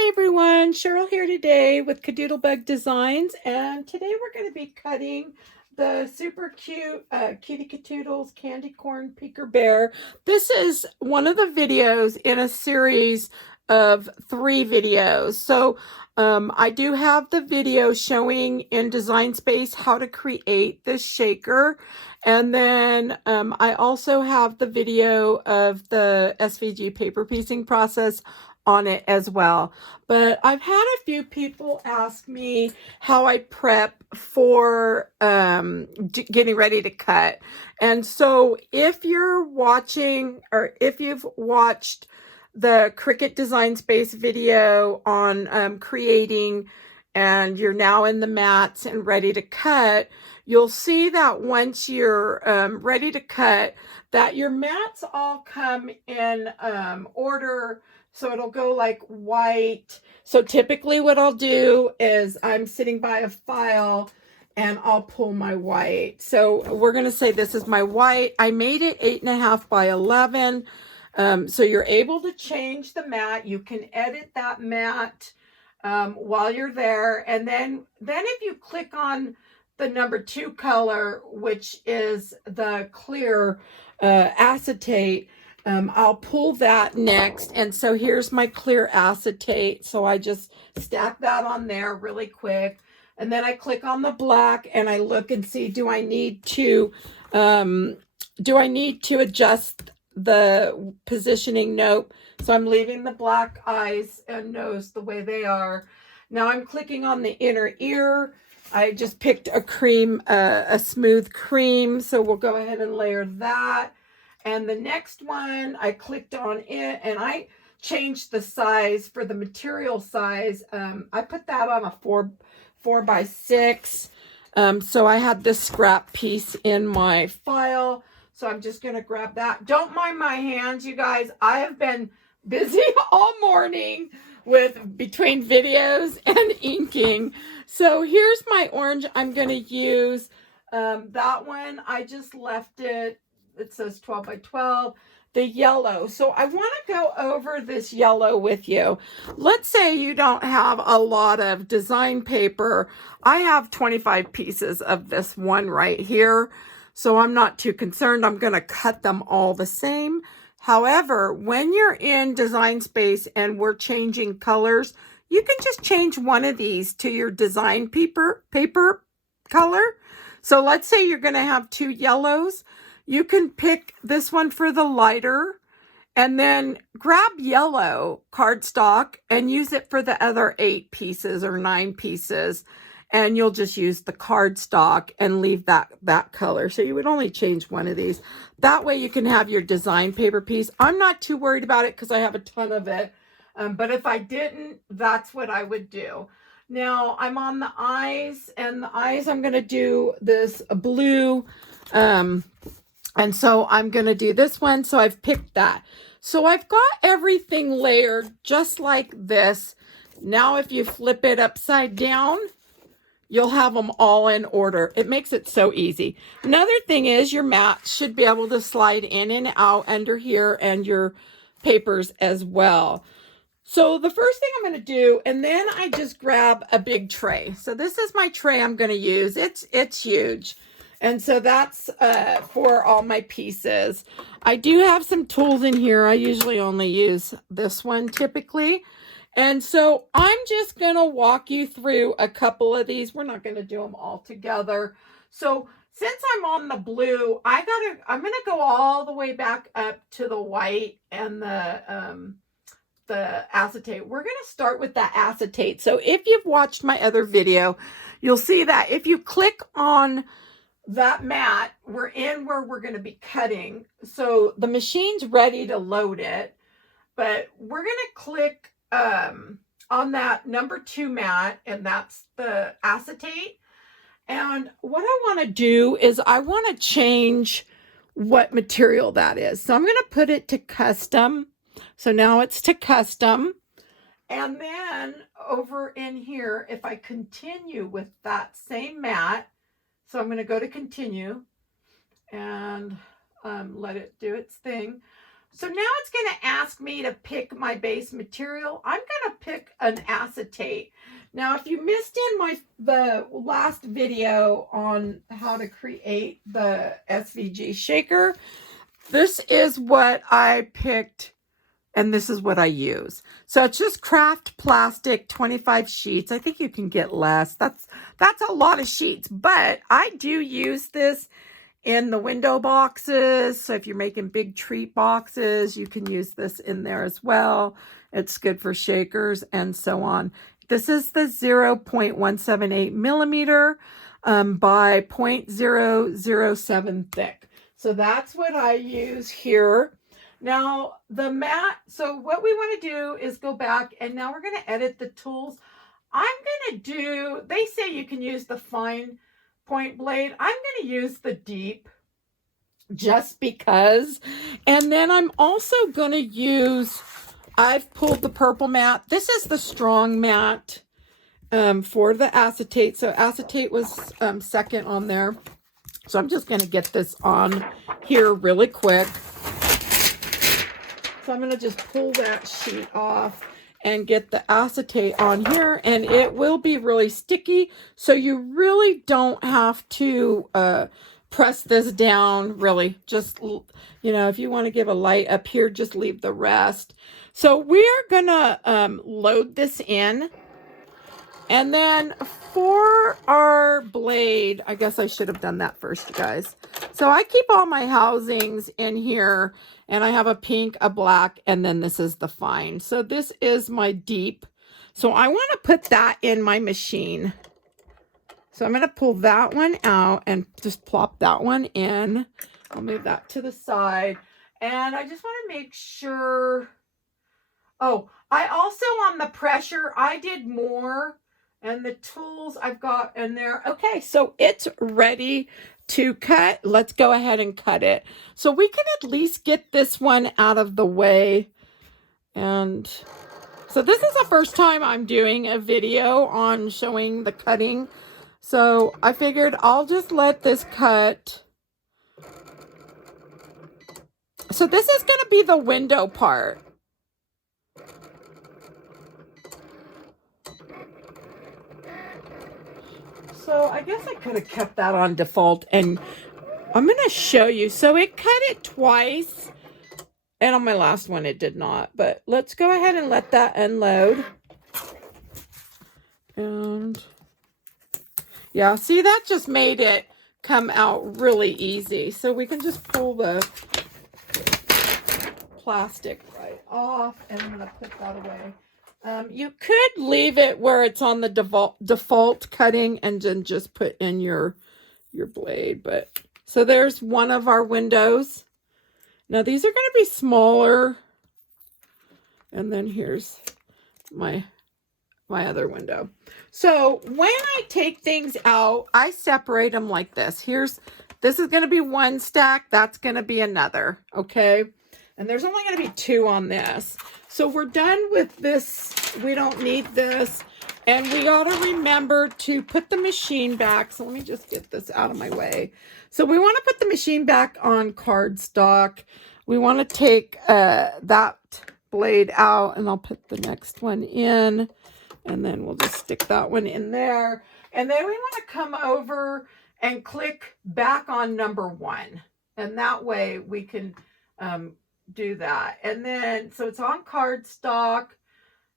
Hi everyone, Cheryl here today with KaDoodle Bug Designs, and today we're going to be cutting the super cute Kitty Katoodles Candy Corn Peeker Bear. This is one of the videos in a series of 3 videos. So I do have the video showing in Design Space how to create this shaker, and then I also have the video of the SVG paper piecing process on it as well. But I've had a few people ask me how I prep for getting ready to cut. And so if you're watching, or if you've watched the Cricut Design Space video on creating, and you're now in the mats and ready to cut, you'll see that once you're ready to cut, that your mats all come in order. So it'll go like white. So typically what I'll do is I'm sitting by a file and I'll pull my white. So we're going to say this is my white. I made it 8.5 by 11. So you're able to change the mat. You can edit that mat while you're there. And then if you click on the number 2 color, which is the clear acetate, I'll pull that next. And so here's my clear acetate. So I just stack that on there really quick. And then I click on the black and I look and see, do I need to adjust the positioning? Nope. So I'm leaving the black eyes and nose the way they are. Now I'm clicking on the inner ear. I just picked a cream, a smooth cream. So we'll go ahead and layer that. And the next one, I clicked on it and I changed the size for the material size. I put that on a 4 by 6. So I had this scrap piece in my file. So I'm just going to grab that. Don't mind my hands, you guys. I have been busy all morning with between videos and inking. So here's my orange I'm going to use. That one, I just left it. It says 12 by 12. The yellow. So I want to go over this yellow with you. Let's say you don't have a lot of design paper. I have 25 pieces of this one right here. So I'm not too concerned. I'm going to cut them all the same. However, when you're in Design Space and we're changing colors, you can just change one of these to your design paper color. So let's say you're going to have 2 yellows. You can pick this one for the lighter and then grab yellow cardstock and use it for the other 8 pieces or 9 pieces. And you'll just use the cardstock and leave that color. So you would only change one of these. That way you can have your design paper piece. I'm not too worried about it because I have a ton of it. But if I didn't, that's what I would do. Now I'm on the eyes, and the eyes I'm going to do this blue. And so I'm going to do this one. So I've picked that. So I've got everything layered just like this. Now, if you flip it upside down, you'll have them all in order. It makes it so easy. Another thing is your mat should be able to slide in and out under here, and your papers as well. So the first thing I'm going to do, and then I just grab a big tray. So this is my tray I'm going to use. It's huge. And so that's for all my pieces. I do have some tools in here. I usually only use this one typically. And so I'm just going to walk you through a couple of these. We're not going to do them all together. So since I'm on the blue, I'm going to go all the way back up to the white and the acetate. We're going to start with the acetate. So if you've watched my other video, you'll see that if you click on that mat, we're in where we're going to be cutting. So the machine's ready to load it, but we're going to click on that number 2 mat, and that's the acetate. And what I want to do is I want to change what material that is. So I'm going to put it to custom. So now it's to custom. And then over in here, if I continue with that same mat, so I'm going to go to continue and let it do its thing. So now it's going to ask me to pick my base material. I'm going to pick an acetate. Now, if you missed in the last video on how to create the SVG shaker, this is what I picked and this is what I use. So it's just craft plastic, 25 sheets. I think you can get less. That's a lot of sheets, but I do use this in the window boxes. So if you're making big treat boxes, you can use this in there as well. It's good for shakers and so on. This is the 0.178 millimeter by 0.007 thick. So that's what I use here. Now the mat, so what we want to do is go back and now we're going to edit the tools. I'm going to do, they say you can use the fine point blade. I'm going to use the deep just because. And then I'm also going to use, I've pulled the purple mat. This is the strong mat for the acetate. So acetate was second on there. So I'm just going to get this on here really quick. So I'm going to just pull that sheet off and get the acetate on here, and it will be really sticky, so you really don't have to press this down, really. Just, you know, if you want to give a light up here, just leave the rest. So we're gonna load this in, and then for our blade, I guess I should have done that first, you guys. So I keep all my housings in here, and I have a pink, a black, and then this is the fine. So this is my deep. So I want to put that in my machine. So I'm going to pull that one out and just plop that one in. I'll move that to the side. And I just want to make sure. Oh, I also on the pressure, I did more. And the tools I've got in there. Okay, so it's ready to cut. Let's go ahead and cut it. So we can at least get this one out of the way. And so this is the first time I'm doing a video on showing the cutting. So I figured I'll just let this cut. So this is going to be the window part. So I guess I could have kept that on default, and I'm going to show you. So it cut it twice, and on my last one it did not. But let's go ahead and let that unload. And yeah, see, that just made it come out really easy. So we can just pull the plastic right off, and I'm going to put that away. You could leave it where it's on the default cutting and then just put in your blade. But so there's one of our windows. Now these are going to be smaller. And then here's my other window. So when I take things out, I separate them like this. This is going to be one stack. That's going to be another. Okay. And there's only going to be two on this. So we're done with this. We don't need this. And we got to remember to put the machine back. So let me just get this out of my way. So we want to put the machine back on cardstock. We want to take that blade out, and I'll put the next one in. And then we'll just stick that one in there. And then we want to come over and click back on number 1. And that way we can do that. And then, so it's on cardstock,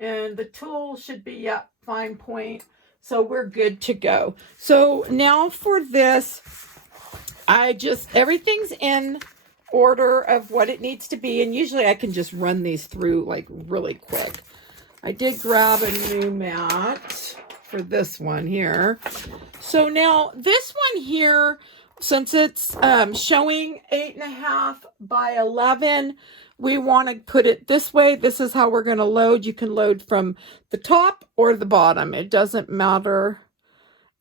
and the tool should be, yep, fine point. So we're good to go. So now for this, everything's in order of what it needs to be. And usually I can just run these through like really quick. I did grab a new mat for this one here. So now this one here, since it's showing 8.5 by 11, we want to put it this way. This is how we're going to load. You can load from the top or the bottom. It doesn't matter.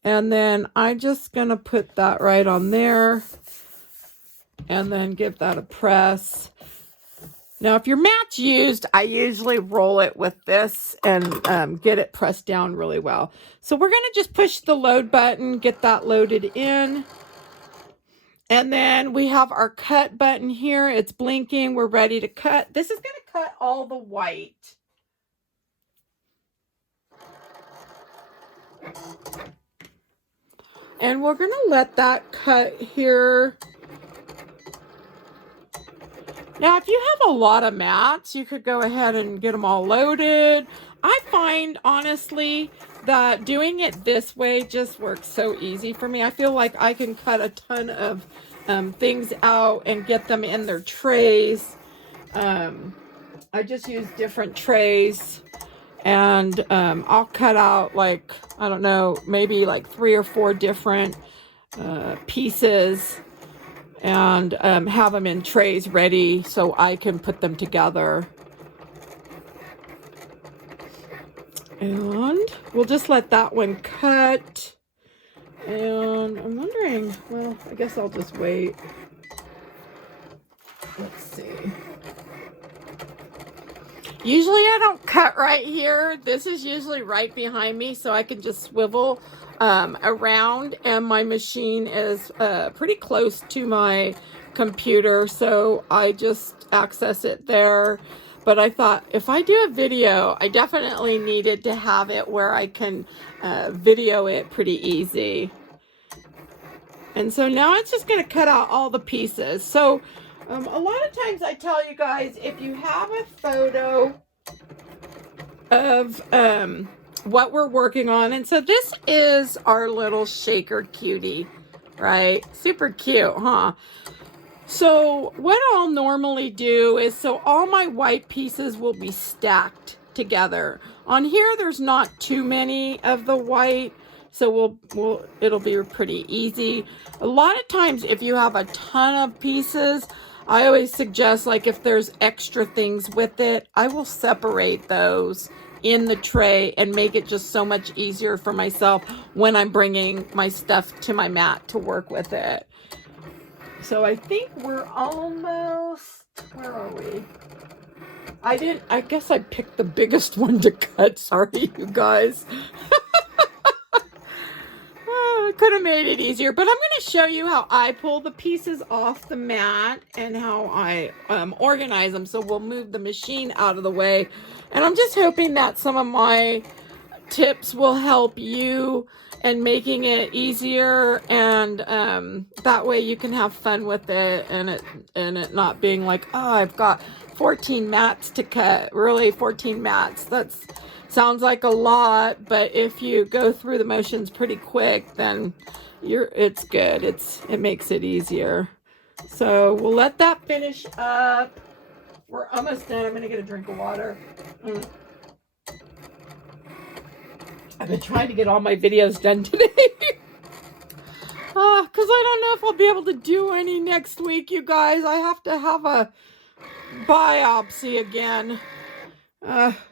And then I'm just going to put that right on there and then give that a press. Now, if your mat's used, I usually roll it with this and get it pressed down really well. So we're going to just push the load button, get that loaded in. And then we have our cut button here. It's blinking. We're ready to cut. This is going to cut all the white. And we're going to let that cut here. Now, if you have a lot of mats, you could go ahead and get them all loaded. I find, honestly, that doing it this way just works so easy for me. I feel like I can cut a ton of things out and get them in their trays. I just use different trays, and I'll cut out, like, I don't know, maybe like 3 or 4 different pieces, and have them in trays ready so I can put them together. And we'll just let that one cut. And I'm wondering, well, I guess I'll just wait. Let's see. Usually I don't cut right here. This is usually right behind me, so I can just swivel around, and my machine is pretty close to my computer, so I just access it there. But I thought, if I do a video, I definitely needed to have it where I can video it pretty easy. And so now it's just going to cut out all the pieces. So a lot of times I tell you guys, if you have a photo of what we're working on. And so this is our little shaker cutie, right? Super cute, huh? So what I'll normally do is, so all my white pieces will be stacked together. On here, there's not too many of the white, so it'll be pretty easy. A lot of times, if you have a ton of pieces, I always suggest, like, if there's extra things with it, I will separate those in the tray and make it just so much easier for myself when I'm bringing my stuff to my mat to work with it. So I think we're almost, where are we? I guess I picked the biggest one to cut. Sorry, you guys. I could have made it easier, but I'm going to show you how I pull the pieces off the mat and how I organize them. So we'll move the machine out of the way. And I'm just hoping that some of my tips will help you and making it easier, and that way you can have fun with it, and it not being like, oh, I've got 14 mats to cut. Really, 14 mats, that sounds like a lot, but if you go through the motions pretty quick, then it's good. It makes it easier. So we'll let that finish up. We're almost done. I'm gonna get a drink of water. I've been trying to get all my videos done today. Because I don't know if I'll be able to do any next week, you guys. I have to have a biopsy again.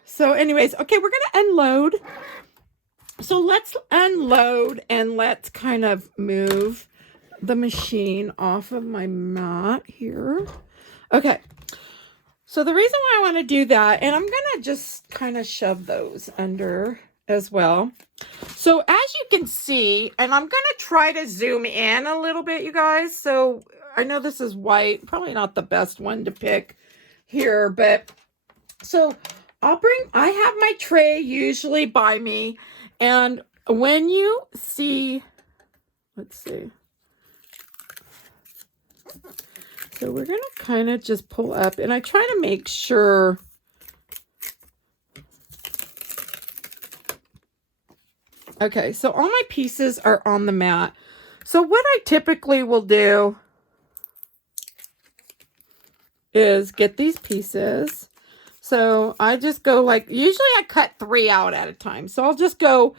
So anyways, okay, we're going to unload. So let's unload, and let's kind of move the machine off of my mat here. Okay. So the reason why I want to do that, and I'm going to just kind of shove those under as well. So as you can see, and I'm going to try to zoom in a little bit, you guys. So I know this is white, probably not the best one to pick here, but so I have my tray usually by me, and when you see, let's see. So we're going to kind of just pull up, and I try to make sure okay, so all my pieces are on the mat. So what I typically will do is get these pieces. So I just go like, usually I cut 3 out at a time. So I'll just go,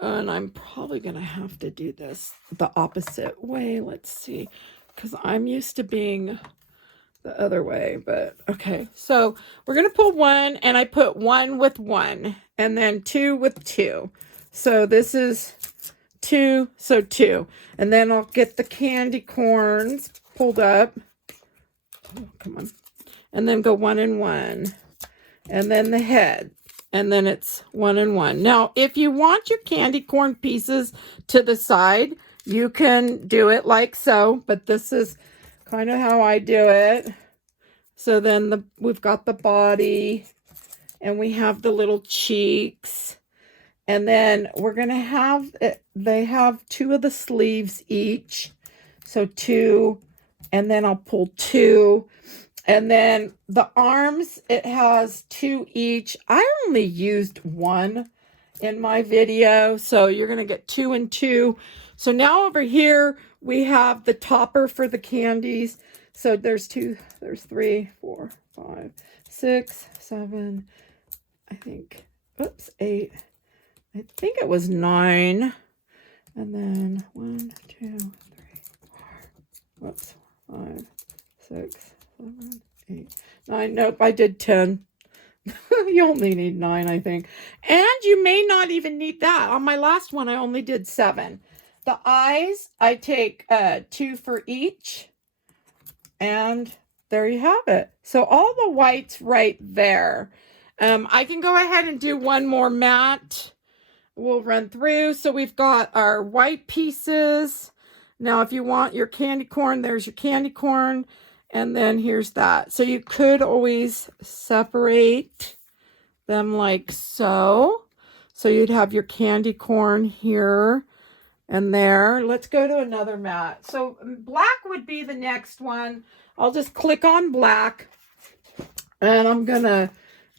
and I'm probably going to have to do this the opposite way. Let's see, because I'm used to being the other way, but okay. So we're going to pull 1, and I put 1 with 1, and then 2 with 2. So this is 2, so 2. And then I'll get the candy corns pulled up. Oh, come on. And then go 1 and 1. And then the head. And then it's 1 and 1. Now, if you want your candy corn pieces to the side, You can do it like so, but this is kind of how I do it. So then we've got the body, and we have the little cheeks. And then we're going to have, they have 2 of the sleeves each. So 2, and then I'll pull 2. And then the arms, it has 2 each. I only used 1 in my video, so you're going to get 2 and 2. So now over here, we have the topper for the candies. So there's 3, 4, 5, 6, 7, I think, oops, 8. I think it was 9. And then 1, 2, 3, 4, whoops, 5, 6, 7, 8, 9. Nope, I did 10. You only need 9, I think. And you may not even need that. On my last one, I only did 7. The eyes, I take 2 for each. And there you have it. So all the whites right there. I can go ahead and do one more mat. We'll run through. So we've got our white pieces. Now, if you want your candy corn, there's your candy corn. And then here's that. So you could always separate them like so. So you'd have your candy corn here and there. Let's go to another mat. So black would be the next one. I'll just click on black. And I'm going to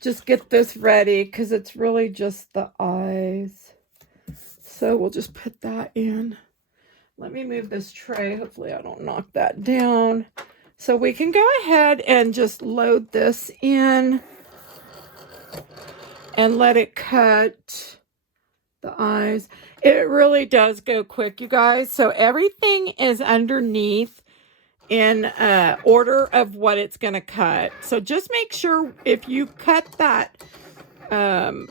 just get this ready because it's really just the eyes. So we'll just put that in. Let me move this tray. Hopefully I don't knock that down. So we can go ahead and just load this in and let it cut the eyes. It really does go quick, you guys. So everything is underneath in order of what it's going to cut. So just make sure if you cut that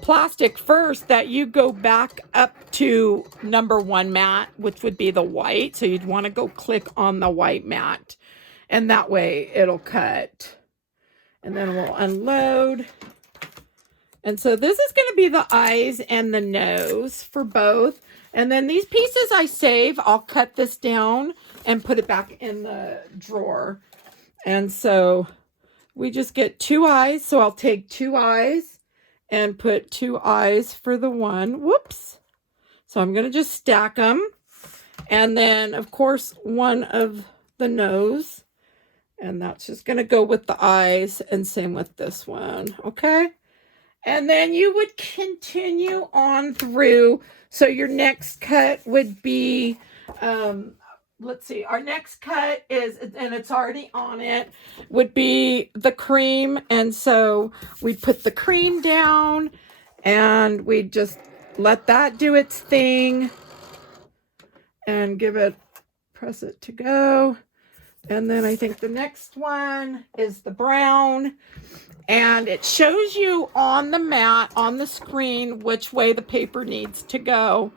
plastic first that you go back up to number 1 mat, which would be the white. So you'd want to go click on the white mat, and that way it'll cut. And then we'll unload. And so this is going to be the eyes and the nose for both. And then these pieces I save, I'll cut this down and put it back in the drawer. And so we just get 2 eyes. So I'll take 2 eyes and put 2 eyes for the one. Whoops. So I'm going to just stack them. And then, of course, one of the nose. And that's just going to go with the eyes. And same with this one. Okay. And then you would continue on through. So your next cut would be, let's see, our next cut is, and it's already on it, would be the cream. And so we put the cream down and we just let that do its thing and give it, press it to go. And then I think the next one is the brown. And it shows you on the mat, on the screen, which way the paper needs to go.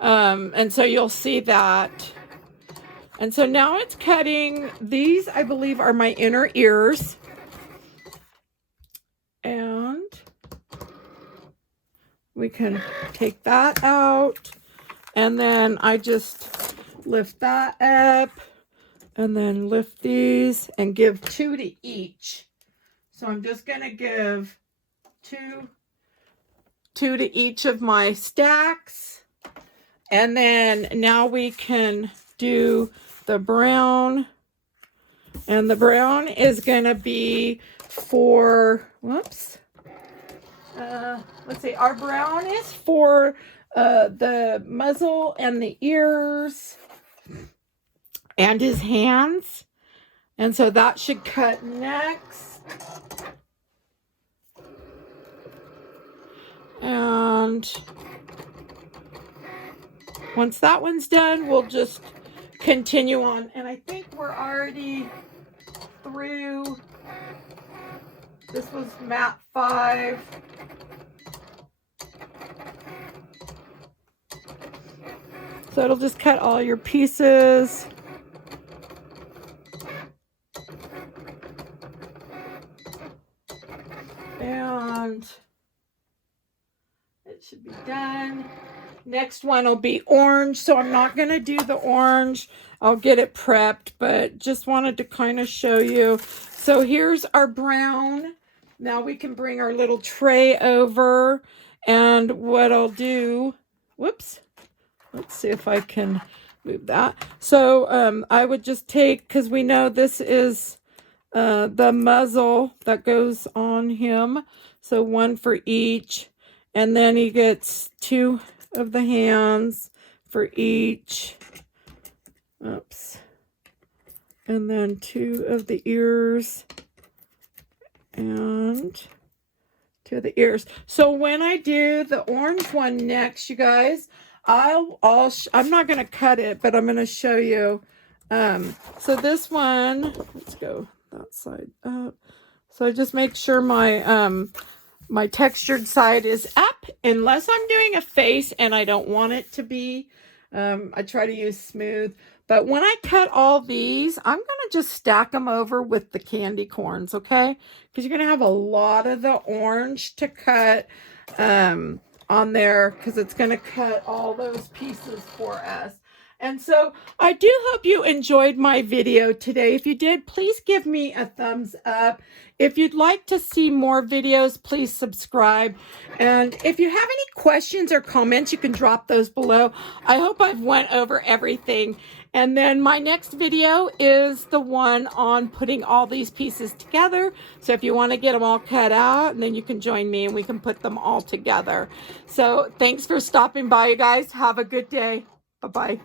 And so you'll see that. And so now it's cutting. These, I believe, are my inner ears. And we can take that out. And then I just lift that up. And then lift these and give 2 to each. So I'm just going to give 2 to each of my stacks. And then now we can do the brown. And the brown is going to be for, whoops. Let's see, our brown is for the muzzle and the ears and his hands. And so that should cut next. And once that one's done, we'll just continue on. And I think we're already through. This was mat 5. So it'll just cut all your pieces. And it that should be done. Next one will be orange, so I'm not going to do the orange. I'll get it prepped, but just wanted to kind of show you. So here's our brown. Now we can bring our little tray over, and what I'll do, whoops, let's see if I can move that. So I would just take, because we know this is the muzzle that goes on him, so one for each, and then he gets 2 of the hands for each. Oops. And then 2 of the ears and 2 of the ears. So when I do the orange one next, you guys, I'm not going to cut it, but I'm going to show you. So this one, let's go that side up. So I just make sure my my textured side is up, unless I'm doing a face and I don't want it to be. I try to use smooth. But when I cut all these, I'm going to just stack them over with the candy corns, okay? Because you're going to have a lot of the orange to cut on there, because it's going to cut all those pieces for us. And so I do hope you enjoyed my video today. If you did, please give me a thumbs up. If you'd like to see more videos, please subscribe. And if you have any questions or comments, you can drop those below. I hope I've went over everything. And then my next video is the one on putting all these pieces together. So if you want to get them all cut out, and then you can join me and we can put them all together. So thanks for stopping by, you guys. Have a good day. Bye-bye.